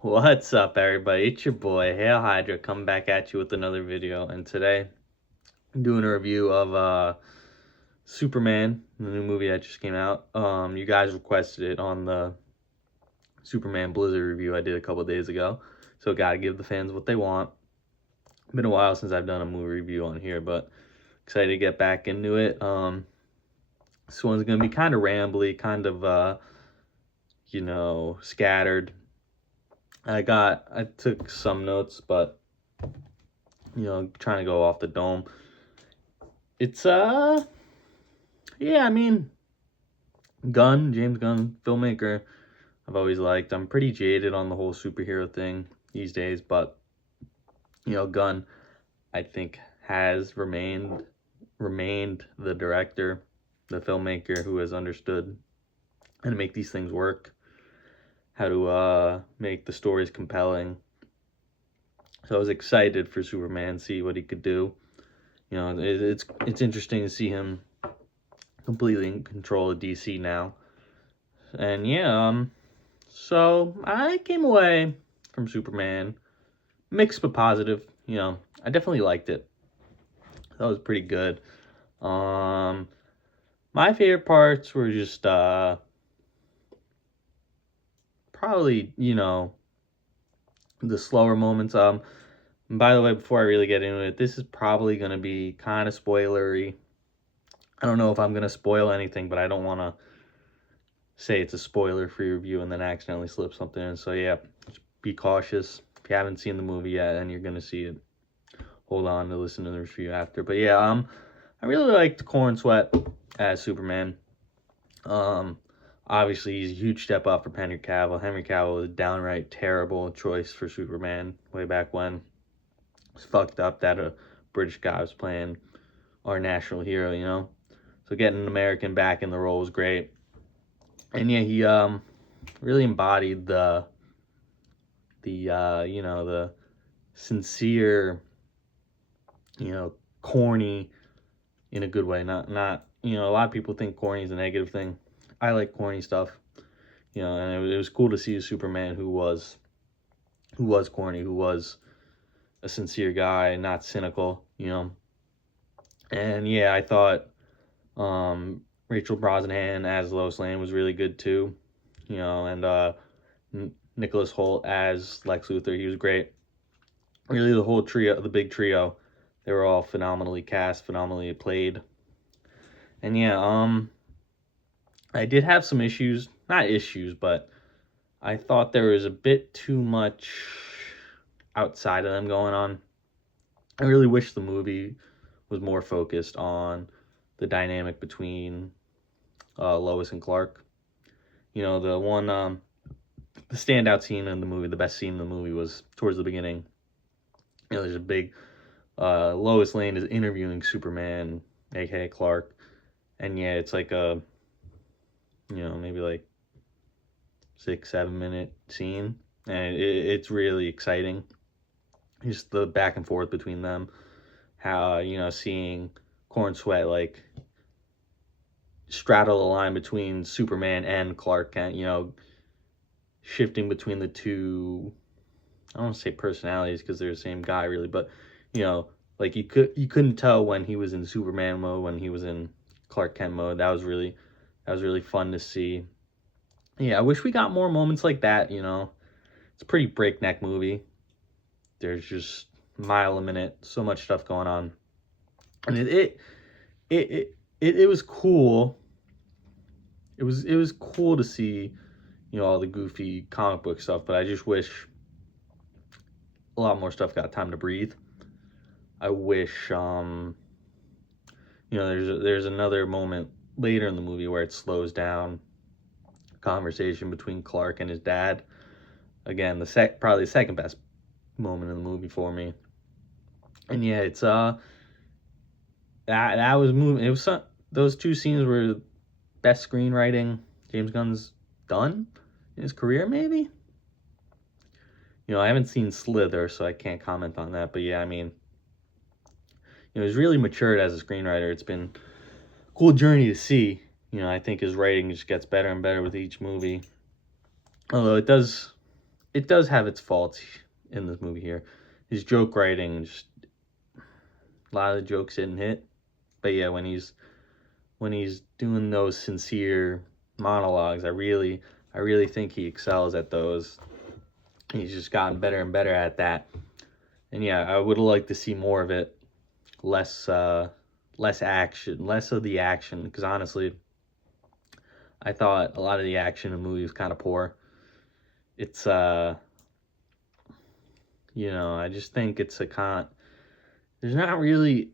What's up, everybody? It's your boy, Hail Hydra, coming back at you with another video. And today, I'm doing a review of Superman, the new movie that just came out. You guys requested it on the Superman Blizzard review I did a couple days ago. So, gotta give the fans what they want. Been a while since I've done a movie review on here, but excited to get back into it. This one's gonna be kind of rambly, kind of, scattered. I took some notes, but trying to go off the dome. It's yeah, I mean, James Gunn, filmmaker, I've always liked. I'm pretty jaded on the whole superhero thing these days, but Gunn, I think, has remained the director, the filmmaker who has understood how to make these things work, how to make the stories compelling. So I was excited for Superman, see what he could do. It's interesting to see him completely in control of DC now. And so I came away from Superman mixed but positive. I definitely liked it. That was pretty good. My favorite parts were just probably, the slower moments. By the way, before I really get into it, this is probably going to be kind of spoilery. I don't know if I'm going to spoil anything, but I don't want to say it's a spoiler-free review and then accidentally slip something in. So yeah, just be cautious. If you haven't seen the movie yet and you're going to see it, hold on to listen to the review after. But yeah, I really liked Corn Sweat as Superman. Obviously, he's a huge step up from Henry Cavill. Henry Cavill was a downright terrible choice for Superman way back when. It was fucked up that a British guy was playing our national hero, So getting an American back in the role was great. And yeah, he really embodied the sincere, corny in a good way. Not a lot of people think corny is a negative thing. I like corny stuff. And it was cool to see a Superman who was corny, who was a sincere guy, not cynical. And yeah, I thought Rachel Brosnahan as Lois Lane was really good too. And Nicholas Hoult as Lex Luthor, he was great. Really, the whole trio, the big trio, they were all phenomenally cast, phenomenally played. And yeah, I did have some issues, not issues, but I thought there was a bit too much outside of them going on. I really wish the movie was more focused on the dynamic between Lois and Clark. The standout scene in the movie, the best scene in the movie was towards the beginning. There's a big Lois Lane is interviewing Superman, aka Clark, and yeah, it's like a maybe like 6-7 minute scene, and it's really exciting. Just the back and forth between them, how seeing Corn Sweat like straddle the line between Superman and Clark Kent, shifting between the two. I don't want to say personalities because they're the same guy really, but like you couldn't tell when he was in Superman mode, when he was in Clark Kent mode. That was really fun to see. Yeah, I wish we got more moments like that. It's a pretty breakneck movie. There's just mile a minute, so much stuff going on, and it was cool. It was cool to see, all the goofy comic book stuff, but I just wish a lot more stuff got time to breathe. I wish there's another moment later in the movie where it slows down conversation between Clark and his dad. Again, probably the second best moment in the movie for me. And yeah, it's that was moving. It was those two scenes were best screenwriting James Gunn's done in his career, maybe. I haven't seen Slither, so I can't comment on that. But yeah, I mean, he's really matured as a screenwriter. It's been a cool journey to see. I think his writing just gets better and better with each movie. Although it does it does have its faults in this movie here. His joke writing, just a lot of the jokes didn't hit. But yeah, when he's doing those sincere monologues, I really think he excels at those. He's just gotten better and better at that. And yeah, I would like to see more of it. Less action, less of the action, because honestly, I thought a lot of the action in the movie was kind of poor. It's I just think it's a there's not really,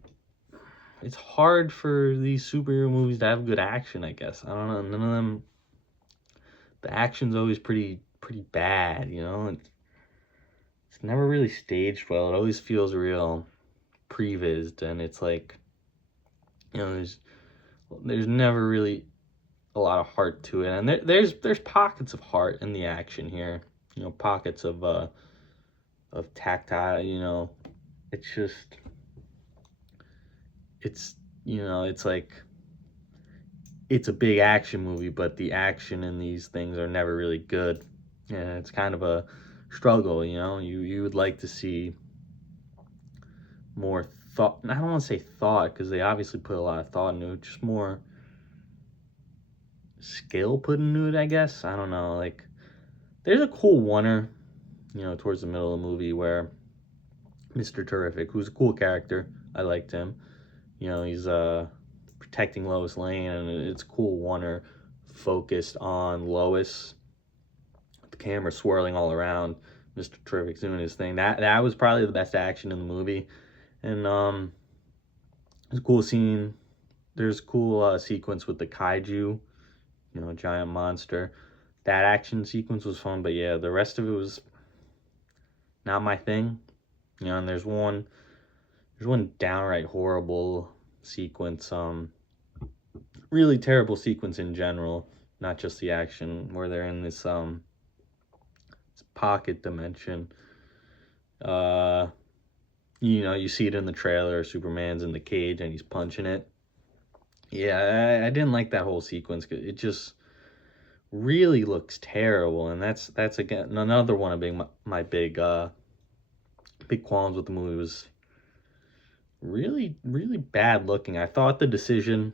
it's hard for these superhero movies to have good action, I guess. I don't know, none of them, the action's always pretty bad, it's never really staged well. It always feels real prevised, and it's like, there's never really a lot of heart to it. And there's pockets of heart in the action here, pockets of tactile, it's just, it's like, it's a big action movie, but the action in these things are never really good. And it's kind of a struggle, you would like to see more thought. I don't want to say thought, because they obviously put a lot of thought into it, just more skill put into it, I guess. I don't know, like, there's a cool oneer, towards the middle of the movie where Mr. Terrific, who's a cool character, I liked him, he's protecting Lois Lane, and it's a cool oneer focused on Lois, the camera swirling all around, Mr. Terrific's doing his thing. That was probably the best action in the movie. And it's a cool scene. There's a cool sequence with the kaiju, giant monster. That action sequence was fun, but yeah, the rest of it was not my thing. And there's one downright horrible sequence, really terrible sequence in general, not just the action, where they're in this pocket dimension. You see it in the trailer. Superman's in the cage and he's punching it. Yeah, I didn't like that whole sequence. It just really looks terrible, and that's again another one of my big qualms with the movie. Was really bad looking. I thought the decision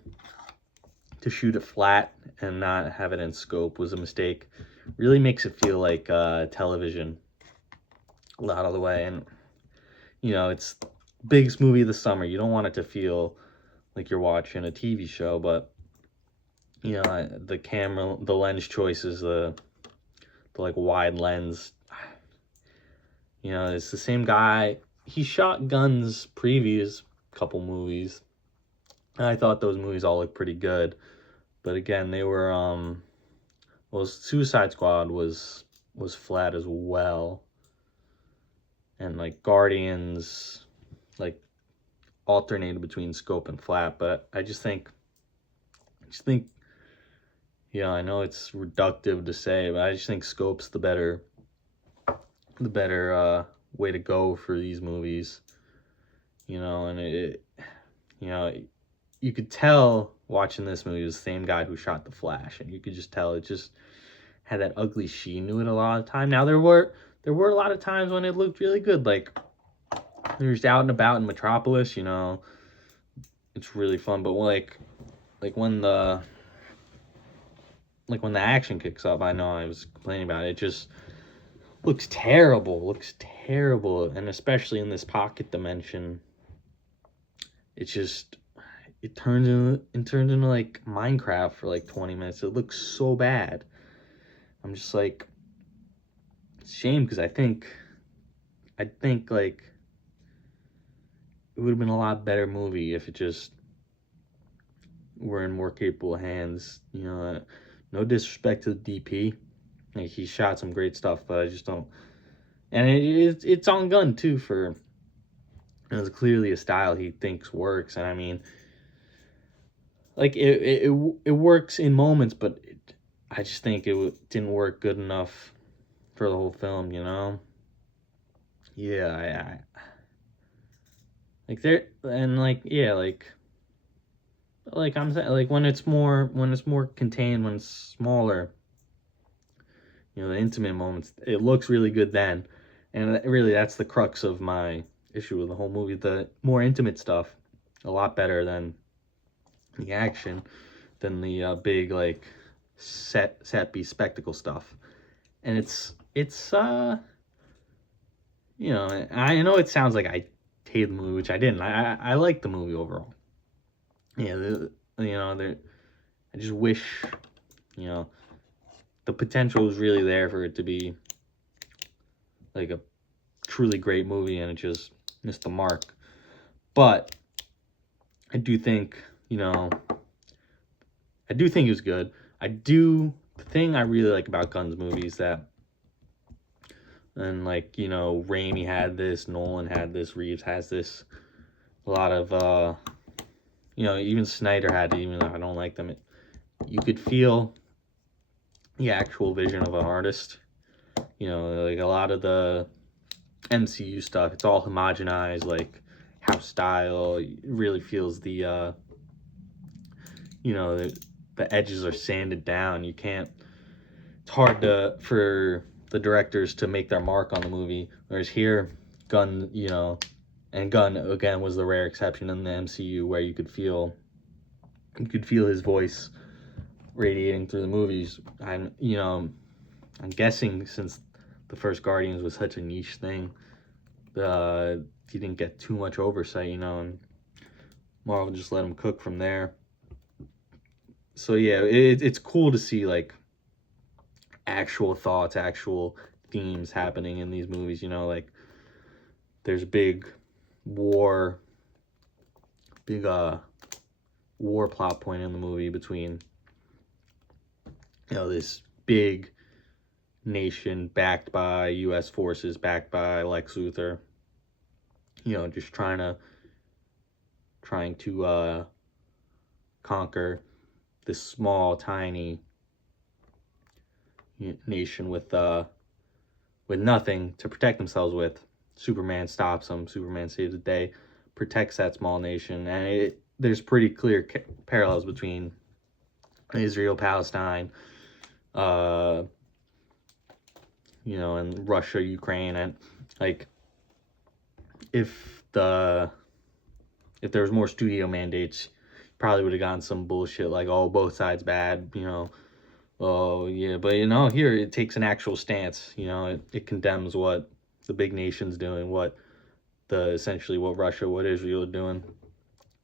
to shoot it flat and not have it in scope was a mistake. Really makes it feel like television a lot of the way. And it's biggest movie of the summer. You don't want it to feel like you're watching a TV show, but the camera, the lens choices, the like wide lens, it's the same guy. He shot Guns previous couple movies, and I thought those movies all looked pretty good, but again, they were Suicide Squad was flat as well, and like Guardians, like, alternated between scope and flat. But I just think, I know it's reductive to say, but I just think scope's the better way to go for these movies. And you could tell watching this movie, it was the same guy who shot The Flash, and you could just tell it just had that ugly sheen to it a lot of the time. Now there were a lot of times when it looked really good, like they're just out and about in Metropolis, it's really fun. But like when the action kicks up, I know I was complaining about it, it just looks terrible, and especially in this pocket dimension, it turns into like Minecraft for like 20 minutes. It looks so bad. I'm just like, it's a shame, because I think like it would have been a lot better movie if it just were in more capable hands. No disrespect to the DP, like, he shot some great stuff, but I just don't. And it's on Gunn too, for it's clearly a style he thinks works. And I mean, like, it works in moments, but I just think it didn't work good enough for the whole film. Yeah, like there, and like, yeah, like I'm saying, like when it's more contained, when it's smaller, You know, the intimate moments, it looks really good then. And really, that's the crux of my issue with the whole movie. The more intimate stuff, a lot better than the action, than the big, like, set piece spectacle stuff. And you know, I know it sounds like I hate the movie, which I didn't. I like the movie overall. Yeah, you know, I just wish, you know, the potential was really there for it to be like a truly great movie, and it just missed the mark. But I do think, you know, I do think it was good. The thing I really like about Gunn's movies that, and like, you know, Raimi had this, Nolan had this, Reeves has this, a lot of, you know, even Snyder had it, even though I don't like them. You could feel the actual vision of an artist. You know, like a lot of the MCU stuff, it's all homogenized, like house style. It really feels the, you know, the edges are sanded down. You can't, it's hard for the directors to make their mark on the movie. Whereas here, Gunn, you know, and Gunn, again, was the rare exception in the MCU where you could feel his voice radiating through the movies. You know, I'm guessing since the first Guardians was such a niche thing, he didn't get too much oversight, you know, and Marvel just let him cook from there. So yeah, it's cool to see like actual thoughts, actual themes happening in these movies. You know, like there's war, big war plot point in the movie between, you know, this big nation backed by U.S. forces, backed by Lex Luthor, you know, just trying to conquer this small, tiny nation with nothing to protect themselves with. Superman stops them. Superman saves the day, protects that small nation, and there's pretty clear parallels between Israel, Palestine, you know, and Russia, Ukraine, and like if there was more studio mandates, probably would have gotten some bullshit like, oh, both sides bad, you know. Oh yeah, but you know, here it takes an actual stance. You know, it condemns what the big nation's doing, what essentially what Russia, what Israel are doing.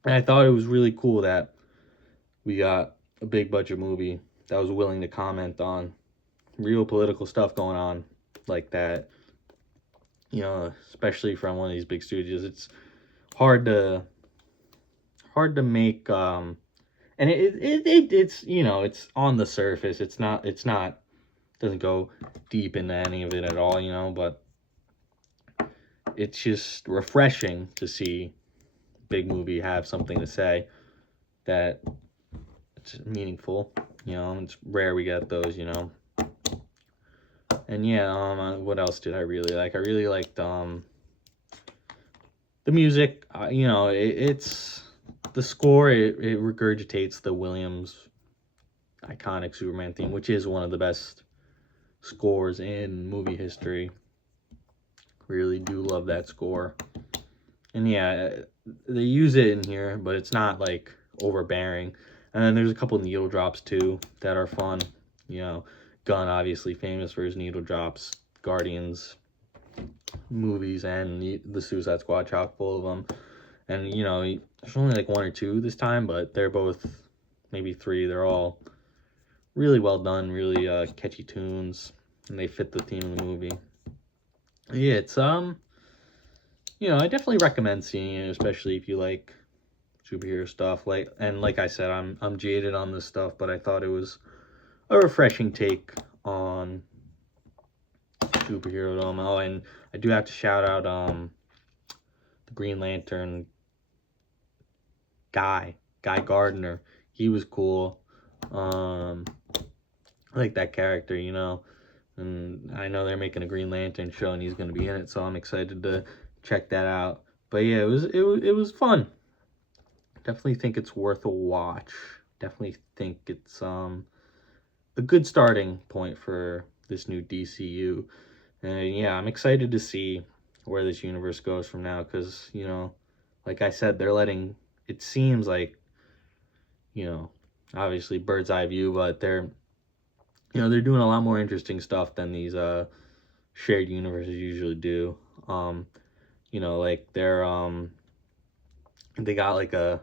And I thought it was really cool that we got a big budget movie that was willing to comment on real political stuff going on like that. You know, especially from one of these big studios. It's hard to make and it's, you know, it's on the surface. It's not doesn't go deep into any of it at all, you know, but it's just refreshing to see big movie have something to say that it's meaningful, you know. It's rare we get those, you know. And yeah, what else did I really like? I really liked the music. You know, it's the score, it regurgitates the Williams iconic Superman theme, which is one of the best scores in movie history. Really do love that score. And yeah, they use it in here, but it's not like overbearing. And then there's a couple needle drops too that are fun. You know, Gunn obviously famous for his needle drops. Guardians movies and the Suicide Squad chock full of them. And you know, there's only like one or two this time, but they're both, maybe three. They're all really well done, really catchy tunes, and they fit the theme of the movie. Yeah, it's you know, I definitely recommend seeing it, especially if you like superhero stuff. Like I said, I'm jaded on this stuff, but I thought it was a refreshing take on superhero-dom. Oh, and I do have to shout out the Green Lantern Guy Gardner. He was cool. I like that character, you know. And I know they're making a Green Lantern show, and he's going to be in it, so I'm excited to check that out. But yeah, it was fun. Definitely think it's worth a watch. Definitely think it's a good starting point for this new DCU. And yeah, I'm excited to see where this universe goes from now, because, you know, like I said, they're letting, it seems like, you know, obviously bird's eye view, but they're, you know, they're doing a lot more interesting stuff than these shared universes usually do. You know, like they got like a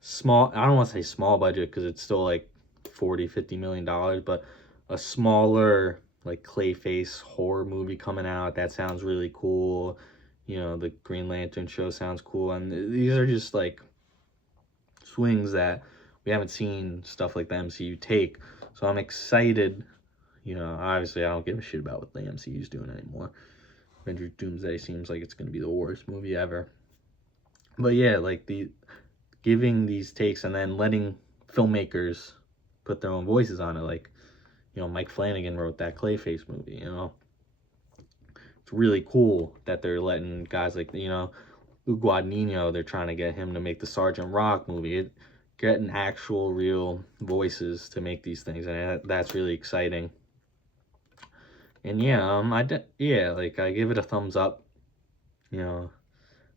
small, I don't want to say small budget because it's still like 40-50 million dollars, but a smaller like Clayface horror movie coming out that sounds really cool. You know, the Green Lantern show sounds cool, and these are just like swings that we haven't seen stuff like the MCU take. So I'm excited. You know, obviously I don't give a shit about what the MCU is doing anymore. Avengers Doomsday seems like it's going to be the worst movie ever. But yeah, like the giving these takes and then letting filmmakers put their own voices on it. Like, you know, Mike Flanagan wrote that Clayface movie, you know. It's really cool that they're letting guys like, you know, Lou Guadagnino, they're trying to get him to make the Sergeant Rock movie. Getting actual real voices to make these things, and that's really exciting. And yeah, yeah, like I give it a thumbs up. You know,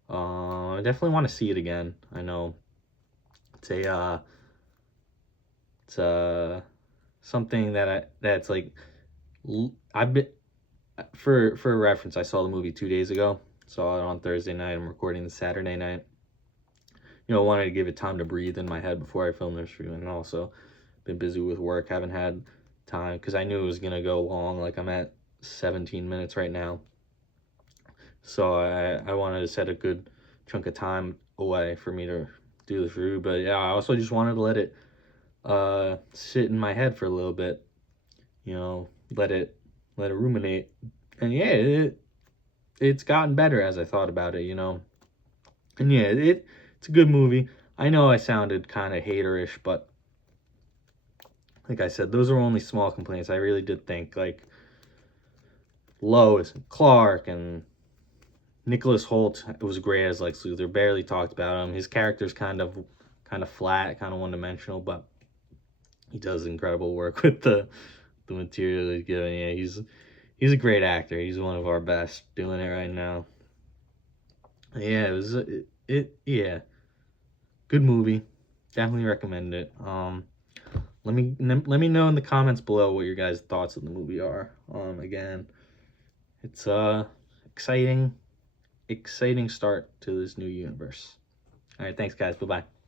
I definitely want to see it again. I know it's it's something that's like I've been for reference. I saw the movie 2 days ago. Saw it on Thursday night. I'm recording the Saturday night. You know, wanted to give it time to breathe in my head before I film this review, and also been busy with work. Haven't had time because I knew it was gonna go long. Like I'm at 17 minutes right now, so I wanted to set a good chunk of time away for me to do this review. But yeah, I also just wanted to let it sit in my head for a little bit, you know, let it ruminate. And yeah, it's gotten better as I thought about it, you know. And yeah, it's a good movie. I know I sounded kind of haterish, but like I said, those are only small complaints. I really did think like Lois and Clark and Nicholas Hoult was great as Lex Luthor. Barely talked about him. His character's kind of flat, kind of one dimensional, but he does incredible work with the material he's given. Yeah, he's a great actor. He's one of our best doing it right now. Yeah, yeah, good movie. Definitely recommend it. Let me know in the comments below what your guys' thoughts of the movie are. Again, it's exciting start to this new universe. All right, thanks guys. Bye bye.